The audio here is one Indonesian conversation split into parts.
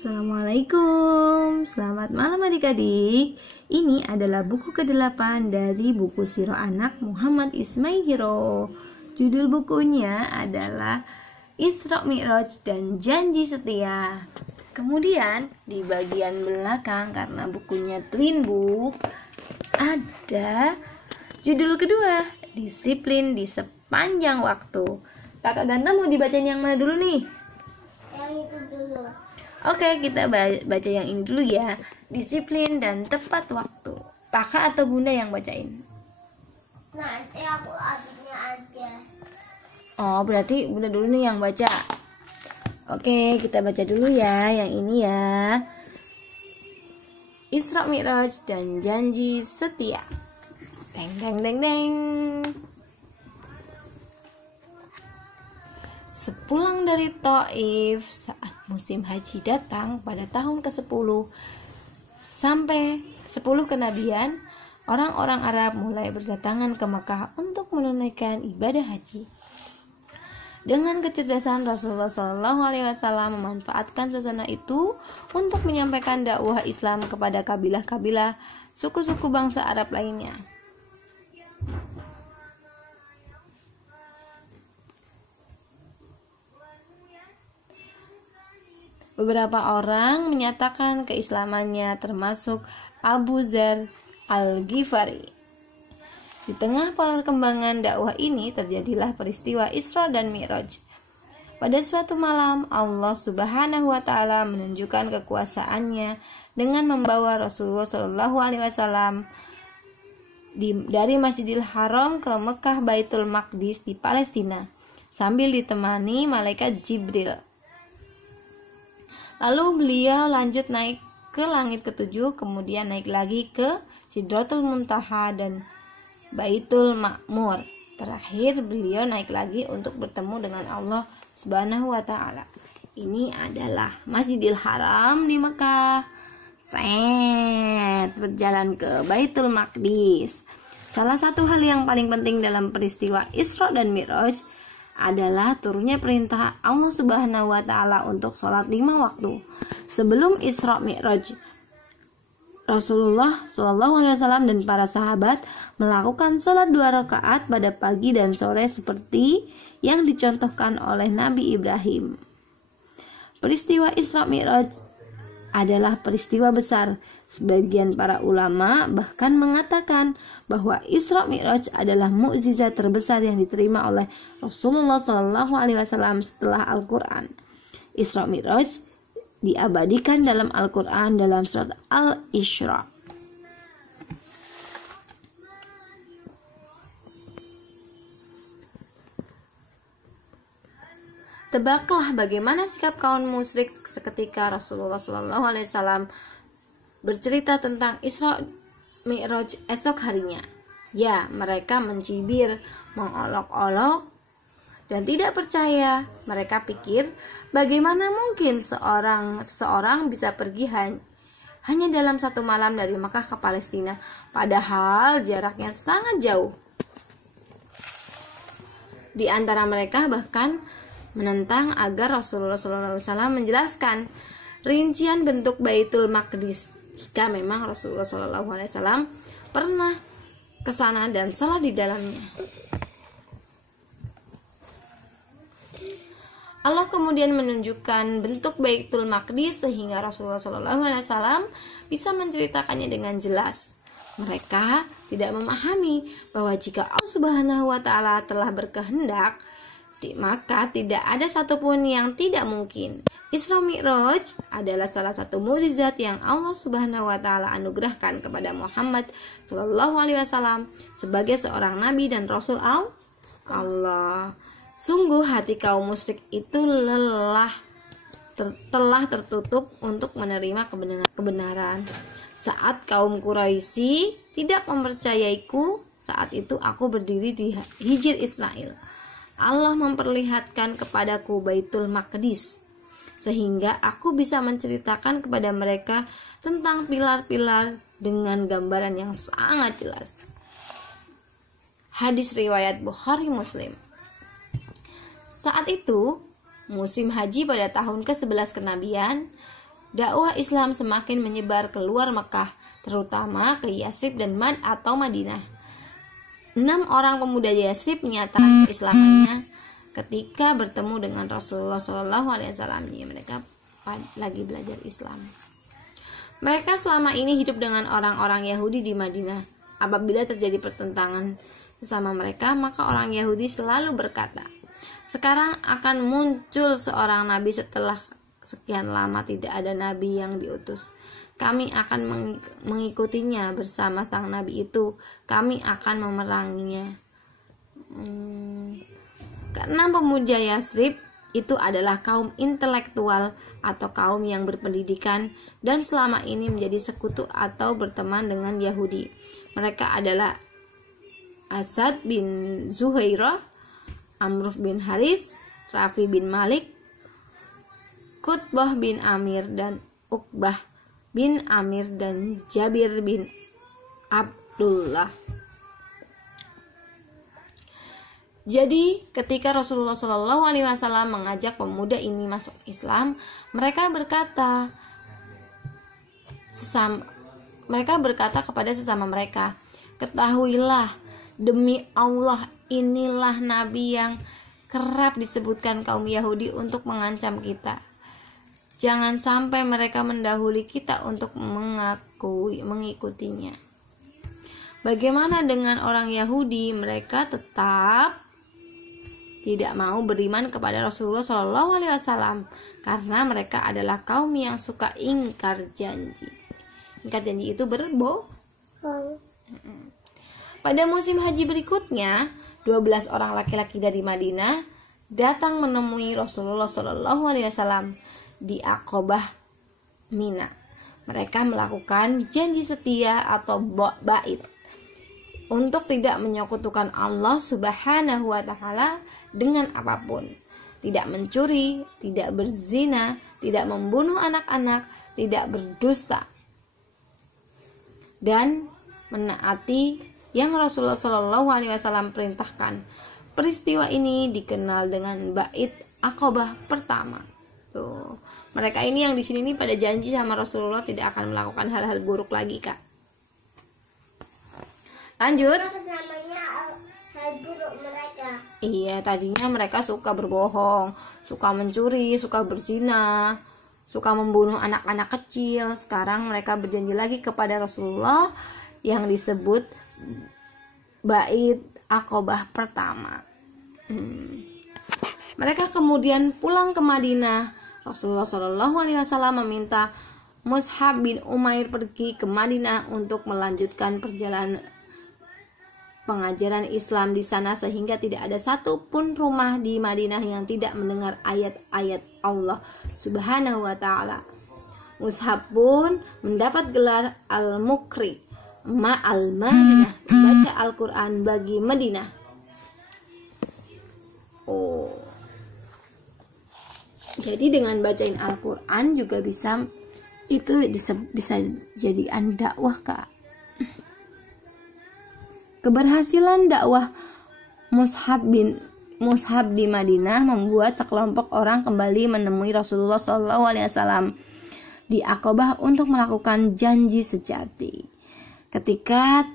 Assalamualaikum, selamat malam adik-adik. Ini adalah buku ke-8 dari buku Siro Anak Muhammad Ismail. Judul bukunya adalah Isra Mi'raj dan Janji Setia. Kemudian di bagian belakang, karena bukunya twin book, ada judul kedua, Disiplin di Sepanjang Waktu. Kakak Ganteng mau dibacain yang mana dulu nih? Yang itu dulu. Oke, kita baca yang ini dulu ya. Disiplin dan tepat waktu. Kakak atau bunda yang bacain? Nanti aku adiknya aja. Oh, berarti bunda dulu nih yang baca. Oke, kita baca dulu ya yang ini ya. Isra Mi'raj dan Janji Setia. Deng deng deng deng. Sepulang dari Taif saat musim haji datang pada tahun ke-10 sampai 10 kenabian, orang-orang Arab mulai berdatangan ke Makkah untuk menunaikan ibadah haji. Dengan kecerdasan Rasulullah SAW memanfaatkan suasana itu untuk menyampaikan dakwah Islam kepada kabilah-kabilah suku-suku bangsa Arab lainnya. Beberapa orang menyatakan keislamannya, termasuk Abu Dzar Al-Ghifari. Di tengah perkembangan dakwah ini terjadilah peristiwa Isra dan Mi'raj. Pada suatu malam, Allah Subhanahu wa taala menunjukkan kekuasaannya dengan membawa Rasulullah SAW dari Masjidil Haram ke Mekah Baitul Maqdis di Palestina sambil ditemani malaikat Jibril. Lalu beliau lanjut naik ke langit ke-7, kemudian naik lagi ke Sidratul Muntaha dan Baitul Ma'mur. Terakhir beliau naik lagi untuk bertemu dengan Allah Subhanahu wa taala. Ini adalah Masjidil Haram di Mekah. Berjalan ke Baitul Maqdis. Salah satu hal yang paling penting dalam peristiwa Isra dan Mi'raj adalah turunnya perintah Allah Subhanahu wa taala untuk sholat 5 waktu. Sebelum Isra Mi'raj, Rasulullah SAW dan para sahabat melakukan sholat 2 rakaat pada pagi dan sore seperti yang dicontohkan oleh Nabi Ibrahim. Peristiwa Isra Mi'raj adalah peristiwa besar. Sebagian para ulama bahkan mengatakan bahwa Isra Mi'raj adalah mukjizat terbesar yang diterima oleh Rasulullah SAW setelah Al-Quran. Isra Mi'raj diabadikan dalam Al-Quran dalam surat Al-Isra. Tebaklah bagaimana sikap kaum musyrik seketika Rasulullah SAW bercerita tentang Isra Mi'raj esok harinya. Ya, mereka mencibir, mengolok-olok, dan tidak percaya. Mereka pikir, bagaimana mungkin seseorang bisa pergi hanya dalam 1 malam dari Makkah ke Palestina, padahal jaraknya sangat jauh. Di antara mereka bahkan menentang agar Rasulullah SAW menjelaskan rincian bentuk Baitul Maqdis jika memang Rasulullah SAW pernah ke sana dan sholat di dalamnya. Allah kemudian menunjukkan bentuk Baitul Maqdis sehingga Rasulullah SAW bisa menceritakannya dengan jelas. Mereka tidak memahami bahwa jika Allah Subhanahu wa taala telah berkehendak, maka tidak ada satupun yang tidak mungkin. Isra Mi'raj adalah salah satu mukjizat yang Allah Subhanahu wa taala anugerahkan kepada Muhammad SAW sebagai seorang nabi dan rasul Allah. Sungguh hati kaum musyrik itu telah tertutup untuk menerima kebenaran. Saat kaum Quraisy tidak mempercayaiku, saat itu aku berdiri di Hijr Ismail. Allah memperlihatkan kepadaku Baitul Maqdis, sehingga aku bisa menceritakan kepada mereka tentang pilar-pilar dengan gambaran yang sangat jelas. Hadis riwayat Bukhari Muslim. Saat itu musim haji pada tahun ke-11 kenabian, dakwah Islam semakin menyebar keluar Mekah, terutama ke Yathrib dan Madinah. 6 orang pemuda Yathrib menyatakan keislamannya ketika bertemu dengan Rasulullah SAW. Mereka lagi belajar Islam. Mereka selama ini hidup dengan orang-orang Yahudi di Madinah. Apabila terjadi pertentangan sesama mereka, maka orang Yahudi selalu berkata, sekarang akan muncul seorang nabi setelah sekian lama tidak ada nabi yang diutus. Kami akan mengikutinya bersama sang nabi itu. Kami akan memeranginya. Karena pemuda Yathrib itu adalah kaum intelektual atau kaum yang berpendidikan dan selama ini menjadi sekutu atau berteman dengan Yahudi. Mereka adalah Asad bin Zuhairah, Amr bin Haris, Rafi bin Malik, Qutbah bin Amir dan Uqbah bin Amir dan Jabir bin Abdullah. Jadi ketika Rasulullah SAW mengajak pemuda ini masuk Islam, mereka berkata kepada sesama mereka, ketahuilah, demi Allah, inilah nabi yang kerap disebutkan kaum Yahudi untuk mengancam kita. Jangan sampai mereka mendahului kita untuk mengikutinya. Bagaimana dengan orang Yahudi? Mereka tetap tidak mau beriman kepada Rasulullah SAW karena mereka adalah kaum yang suka ingkar janji. Ingkar janji itu berbohong. Pada musim haji berikutnya, 12 orang laki-laki dari Madinah datang menemui Rasulullah SAW di Aqobah Mina. Mereka melakukan janji setia atau bait untuk tidak menyekutukan Allah Subhanahu wa Ta'ala dengan apapun, tidak mencuri, tidak berzina, tidak membunuh anak-anak, tidak berdusta, dan menaati yang Rasulullah SAW perintahkan. Peristiwa ini dikenal dengan bait Aqobah pertama. Tuh, mereka ini yang di sini nih pada janji sama Rasulullah tidak akan melakukan hal-hal buruk lagi, Kak. Lanjut. Namanya hal buruk mereka. Iya, tadinya mereka suka berbohong, suka mencuri, suka berzina, suka membunuh anak-anak kecil. Sekarang mereka berjanji lagi kepada Rasulullah yang disebut bait Aqobah pertama. Mereka kemudian pulang ke Madinah. Rasulullah SAW meminta Mus'ab bin Umair pergi ke Madinah untuk melanjutkan perjalanan pengajaran Islam di sana, sehingga tidak ada satupun rumah di Madinah yang tidak mendengar ayat-ayat Allah Subhanahu wa Ta'ala. Mus'ab pun mendapat gelar Al-Mukri Ma'al Madinah, membaca Al-Quran bagi Madinah. Jadi dengan bacain Al-Quran juga bisa jadi dakwah, Kak. Keberhasilan dakwah Mus'ab di Madinah membuat sekelompok orang kembali menemui Rasulullah SAW di Aqobah untuk melakukan janji sejati. Ketika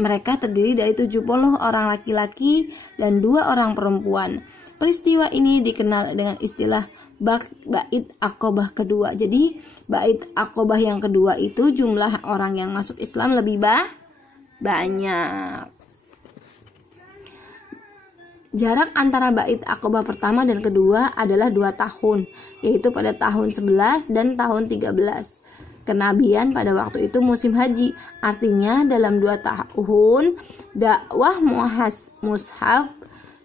mereka terdiri dari 70 orang laki-laki dan 2 orang perempuan. Peristiwa ini dikenal dengan istilah bait Aqobah kedua. Jadi bait Aqobah yang kedua itu jumlah orang yang masuk Islam lebih banyak. Jarak antara bait Aqobah pertama dan kedua adalah 2 tahun, yaitu pada tahun 11 dan tahun 13. Kenabian pada waktu itu musim haji, artinya dalam 2 tahun dakwah Mus'ab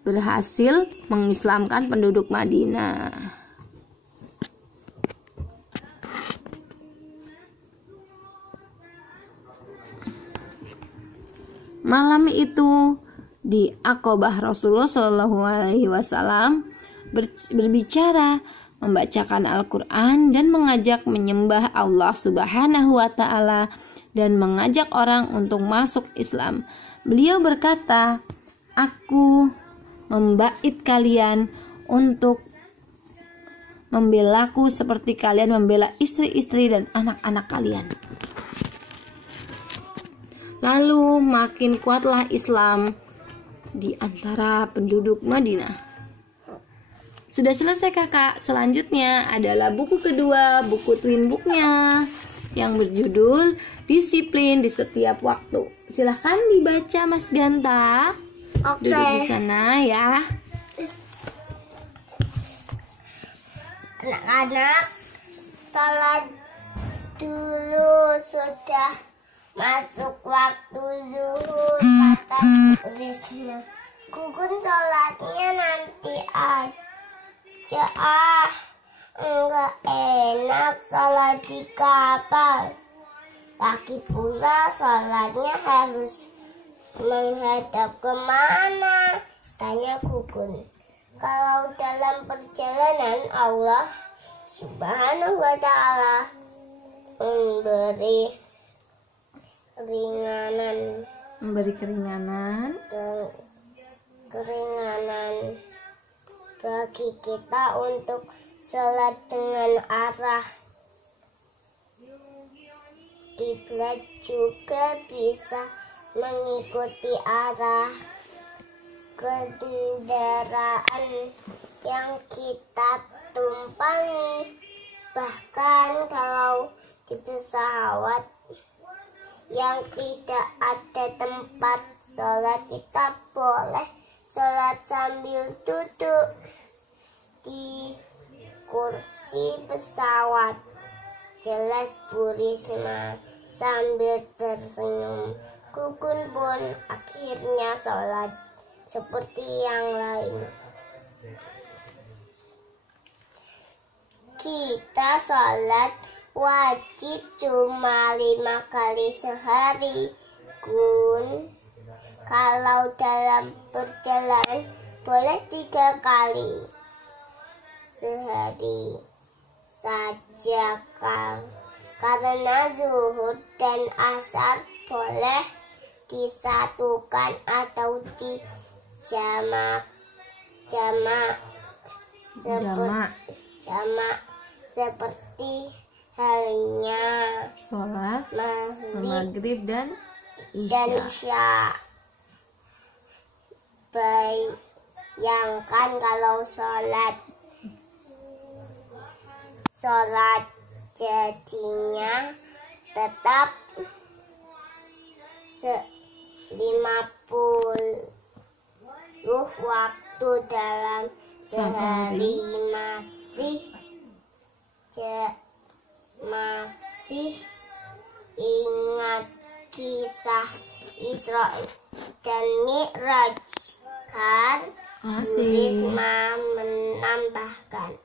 berhasil mengislamkan penduduk Madinah. Malam itu di Aqobah, Rasulullah SAW berbicara, membacakan Al-Quran dan mengajak menyembah Allah Subhanahu wa Ta'ala dan mengajak orang untuk masuk Islam. Beliau berkata, aku membait kalian untuk membelaku seperti kalian membela istri-istri dan anak-anak kalian. Lalu makin kuatlah Islam di antara penduduk Madinah. Sudah selesai kakak. Selanjutnya adalah buku kedua, buku Twin Book-nya yang berjudul Disiplin di Setiap Waktu. Silahkan dibaca Mas Ganta. Oke. Duduk di sana ya. Anak-anak, salat dulu, sudah masuk waktu zuhur, kata Risma. Kukun sholatnya nanti aja, enggak enak sholat di kapal. Lagi pula sholatnya harus menghadap kemana? Tanya Kukun. Kalau dalam perjalanan, Allah Subhanahu wa Ta'ala memberi keringanan bagi kita untuk sholat dengan arah kiblat, juga bisa mengikuti arah kendaraan yang kita tumpangi. Bahkan kalau di pesawat yang tidak ada tempat sholat, kita boleh sholat sambil duduk di kursi pesawat. Jelas Bu Risma sambil tersenyum. Kukun pun akhirnya sholat seperti yang lain. Kita sholat wajib cuma 5 kali sehari, Gun. Kalau dalam perjalanan boleh 3 kali sehari saja, karena zuhur dan asar boleh disatukan atau dijamak seperti halnya sholat maghrib dan isya. Bayangkan kalau sholat jadinya tetap 50 waktu dalam sehari. Masih ingat kisah Isra dan Mi'raj kan? Risma menambahkan.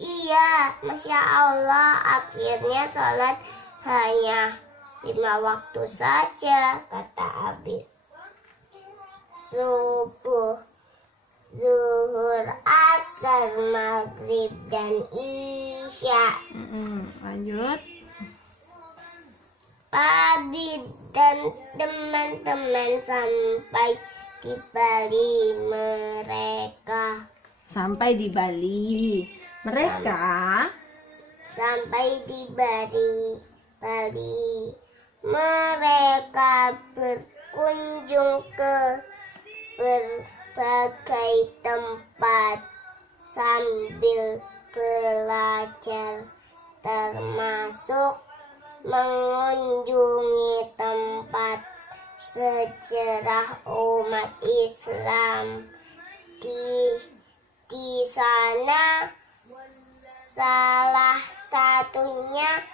Iya, Masya Allah, akhirnya sholat hanya 5 waktu saja, kata Abi. Subuh, zuhur, asar, maghrib, dan isya. Lanjut. Abi dan teman-teman sampai di Bali. Sampai di Bali. Mereka berkunjung ke berbagai tempat sambil belajar, termasuk mengunjungi tempat sejarah umat Islam. Di sana salah satunya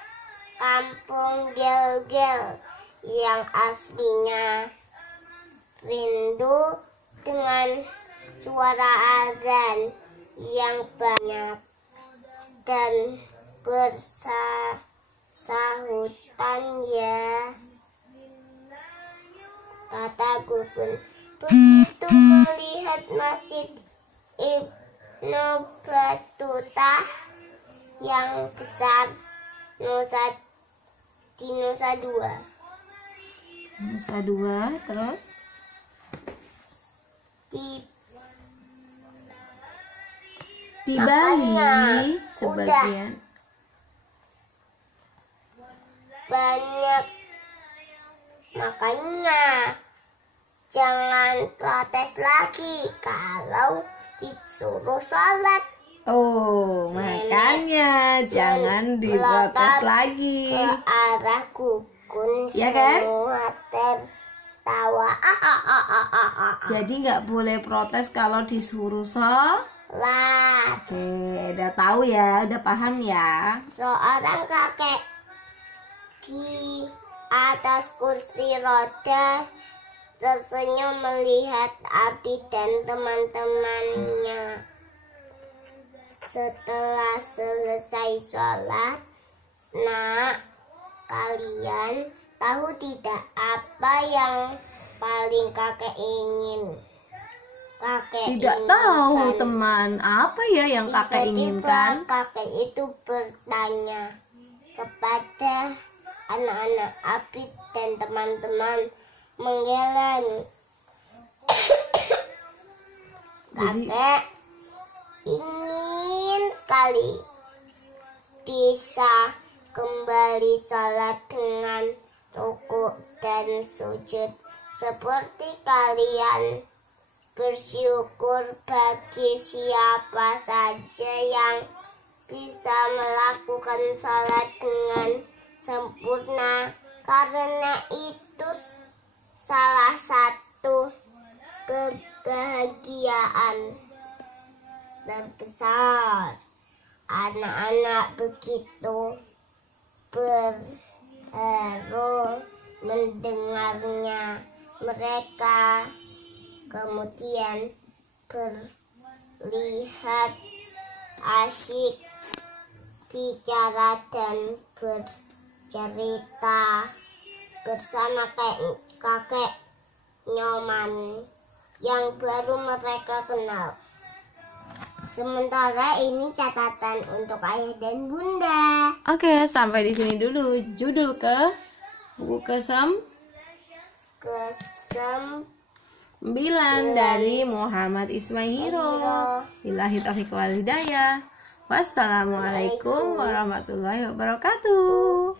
Kampung Gel-Gel yang aslinya rindu dengan suara azan yang banyak dan bersahutan ya, kata Gugum. Begitu melihat Masjid Ibnu Battuta yang besar di Nusa Dua, terus Di Bali Makanya, sebagian banyak. Makanya jangan protes lagi kalau disuruh sholat. Oh, makanya jangan diprotes lagi. Ke arah Gugun Ya kan? semua tertawa. Jadi nggak boleh protes kalau disuruh sholat. Oke, udah tahu ya, udah paham ya. Seorang kakek di atas kursi roda tersenyum melihat Abi dan teman-temannya. Setelah selesai sholat, nak, kalian tahu tidak apa yang paling kakek ingin? Kakek Tidak tahu inginkan. teman, apa ya yang kakek Tiba-tiba inginkan? kakek itu bertanya kepada anak-anak Abi dan teman-teman menggeleng. Jadi Kakek ingin sekali bisa kembali sholat dengan rukuk dan sujud seperti kalian. Bersyukur bagi siapa saja yang bisa melakukan sholat dengan sempurna, karena itu salah satu kebahagiaan terbesar. Anak-anak begitu berharu mendengarnya. Mereka kemudian berlihat asyik bicara dan bercerita bersama kakek Nyoman yang baru mereka kenal. Sementara ini catatan untuk ayah dan bunda. Oke, sampai di sini dulu judul ke buku Kesem 9 dari Muhammad Ismail. Billahi taufiq wal hidayah. Wassalamualaikum warahmatullahi wabarakatuh.